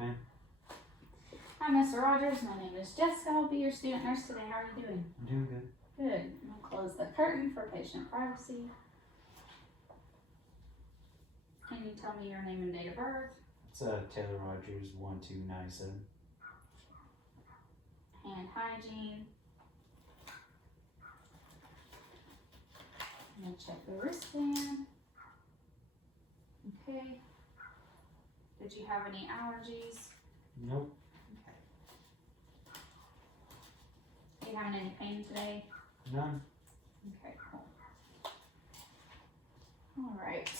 Okay. Hi, Mr. Rogers. My name is Jessica. I'll be your student nurse today. How are you doing? I'm doing good. Good. I'm going to close the curtain for patient privacy. Can you tell me your name and date of birth? It's Taylor Rogers, 1297. Hand hygiene. I'm going to check the wristband. Okay. Did you have any allergies? Nope. Okay. Are you having any pain today? None. Okay, cool. All right.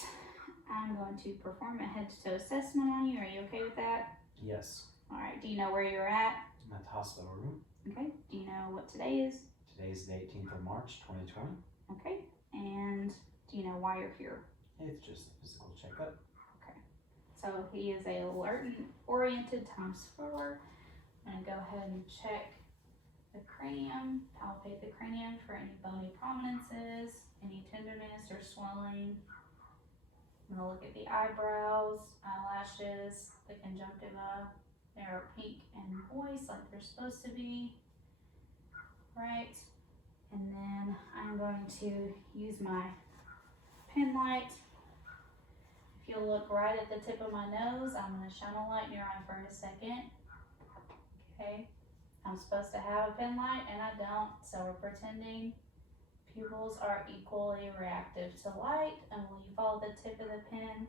I'm going to perform a head-to-toe assessment on you. Are you okay with that? Yes. All right. Do you know where you're at? I'm at the hospital room. Okay. Do you know what today is? Today's the 18th of March, 2020. Okay. And do you know why you're here? It's just a physical checkup. So he is a alert and oriented ×4. I'm going to go ahead and check the cranium, palpate the cranium for any bony prominences, any tenderness or swelling. I'm going to look at the eyebrows, eyelashes, the conjunctiva. They are pink and moist like they're supposed to be. Right. And then I'm going to use my pen light. If you'll look right at the tip of my nose, I'm going to shine a light in your eye for a second. Okay. I'm supposed to have a pen light and I don't, so we're pretending pupils are equally reactive to light. And will you follow the tip of the pen?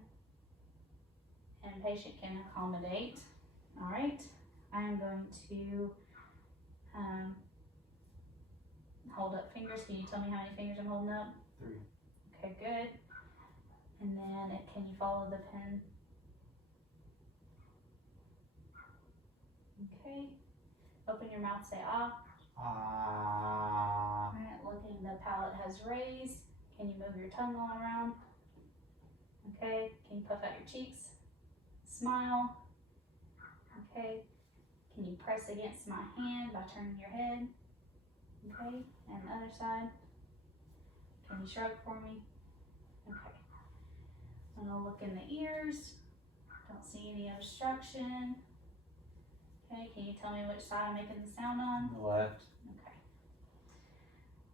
And patient can accommodate. All right. I am going to hold up fingers. Can you tell me how many fingers I'm holding up? 3. Okay, good. And then can you follow the pen? Okay. Open your mouth, say ah. Ah. Alright, looking, the palate has raised. Can you move your tongue all around? Okay. Can you puff out your cheeks? Smile. Okay. Can you press against my hand by turning your head? Okay. And the other side. Can you shrug for me? Okay. I'm gonna look in the ears. Don't see any obstruction. Okay, can you tell me which side I'm making the sound on? The left. Okay.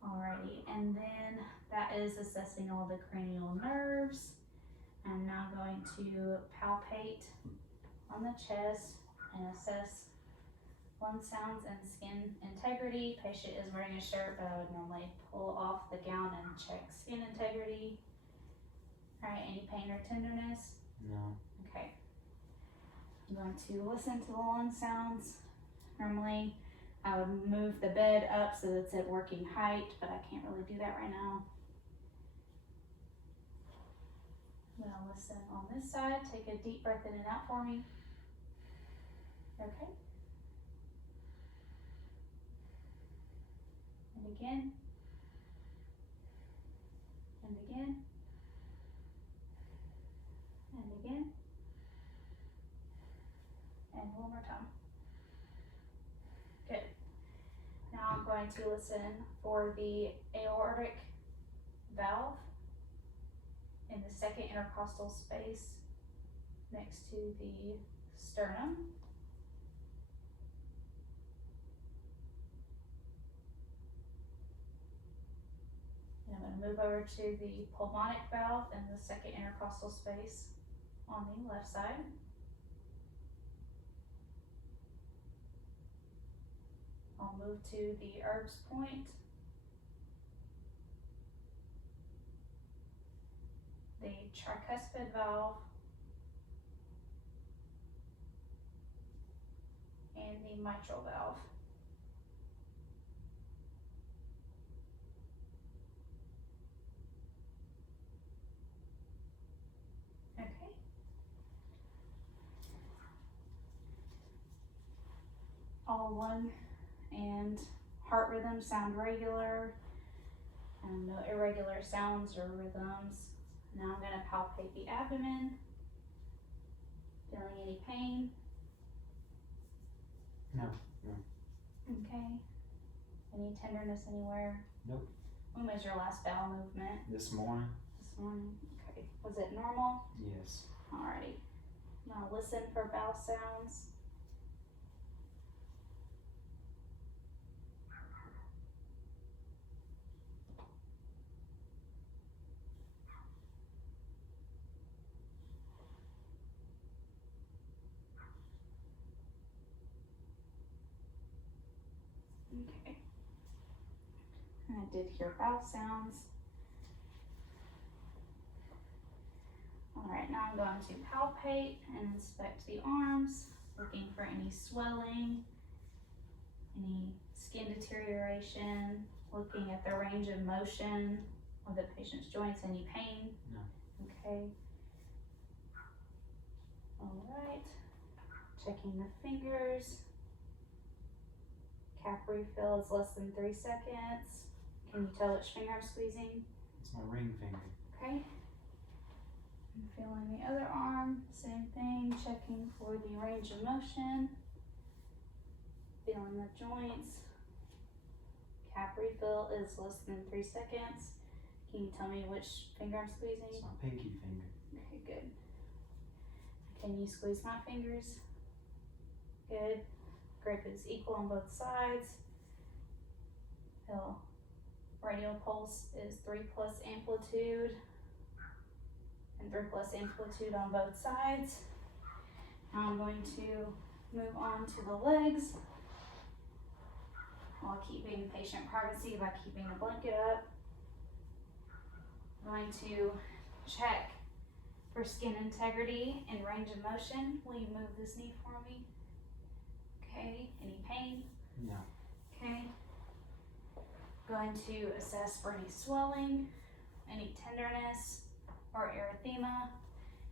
Alrighty, and then that is assessing all the cranial nerves. I'm now going to palpate on the chest and assess lung sounds and skin integrity. Patient is wearing a shirt, but I would normally pull off the gown and check skin integrity. Alright, any pain or tenderness? No. Okay. I'm going to listen to the lung sounds. Normally, I would move the bed up so that it's at working height, but I can't really do that right now. I'm going to listen on this side. Take a deep breath in and out for me. Okay. And again. And again. And again. And one more time. Good. Now I'm going to listen for the aortic valve in the second intercostal space next to the sternum. And I'm going to move over to the pulmonic valve in the second intercostal space on the left side. I'll move to the Erb's point, the tricuspid valve, and the mitral valve. Okay. All lung and heart rhythms sound regular, and no irregular sounds or rhythms. Now I'm going to palpate the abdomen. Feeling any pain? No. Okay. Any tenderness anywhere? Nope. When was your last bowel movement? This morning? This morning. Okay. Was it normal? Yes. Alrighty. Now listen for vowel sounds. Okay. And I did hear vowel sounds. Alright, now I'm going to palpate and inspect the arms, looking for any swelling, any skin deterioration, looking at the range of motion of the patient's joints, any pain. No. Okay. Alright, checking the fingers. Cap refill is less than 3 seconds. Can you tell which finger I'm squeezing? It's my ring finger. Okay. I'm feeling the other arm, same thing, checking for the range of motion. Feeling the joints. Cap refill is less than 3 seconds. Can you tell me which finger I'm squeezing? It's my pinky finger. Okay, good. Can you squeeze my fingers? Good. Grip is equal on both sides. Feel radial pulse is 3+ amplitude and 3+ amplitude on both sides. Now I'm going to move on to the legs while keeping patient privacy by keeping the blanket up. I'm going to check for skin integrity and range of motion. Will you move this knee for me? Okay, any pain? No. Okay. Going to assess for any swelling, any tenderness, or erythema.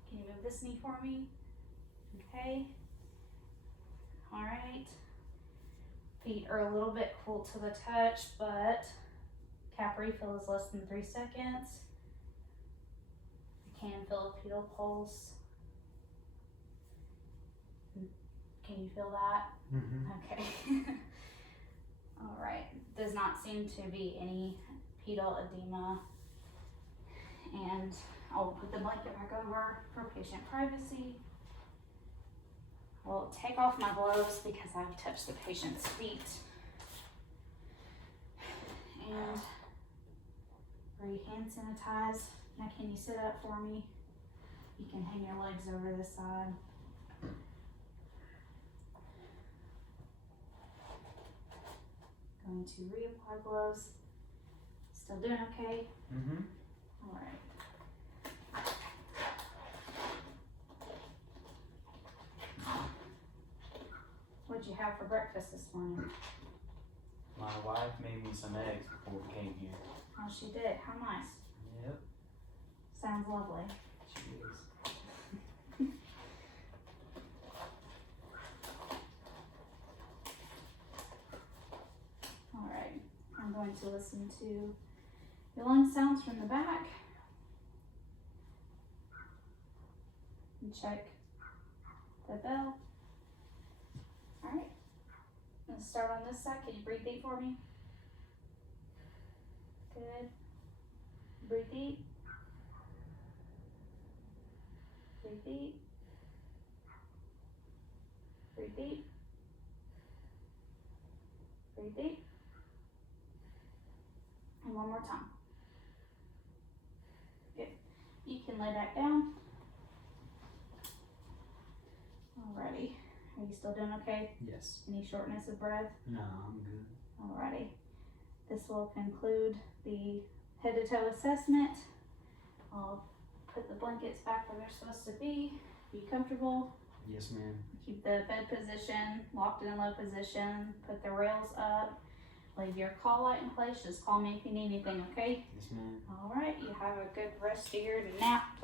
Can you move this knee for me? Okay. Alright. Feet are a little bit cool to the touch, but cap refill is less than 3 seconds. I can feel a pedal pulse. Can you feel that? Mm-hmm. Okay. Alright. Does not seem to be any pedal edema. And I'll put the blanket back over for patient privacy. I'll take off my gloves because I've touched the patient's feet. And hand sanitize. Now can you sit up for me? You can hang your legs over this side. Going to reapply gloves. Still doing okay? Mm-hmm. Alright. What'd you have for breakfast this morning? My wife made me some eggs before we came here. Oh, she did. How nice. Yep. Sounds lovely. She is. Alright. I'm going to listen to your lung sounds from the back. And check the bell. Alright. Let's start on this side. Can you breathe deep for me? Good. Breathe deep. Breathe deep. Breathe deep. Breathe deep. And one more time. Good. You can lay back down. Alrighty. Are you still doing okay? Yes. Any shortness of breath? No, I'm good. Alrighty. This will conclude the head to toe assessment. I'll put the blankets back where they're supposed to be. Be comfortable. Yes, ma'am. Keep the bed position locked in low position. Put the rails up. Leave your call light in place. Just call me if you need anything, okay? Yes, ma'am. Alright, you have a good rest of your nap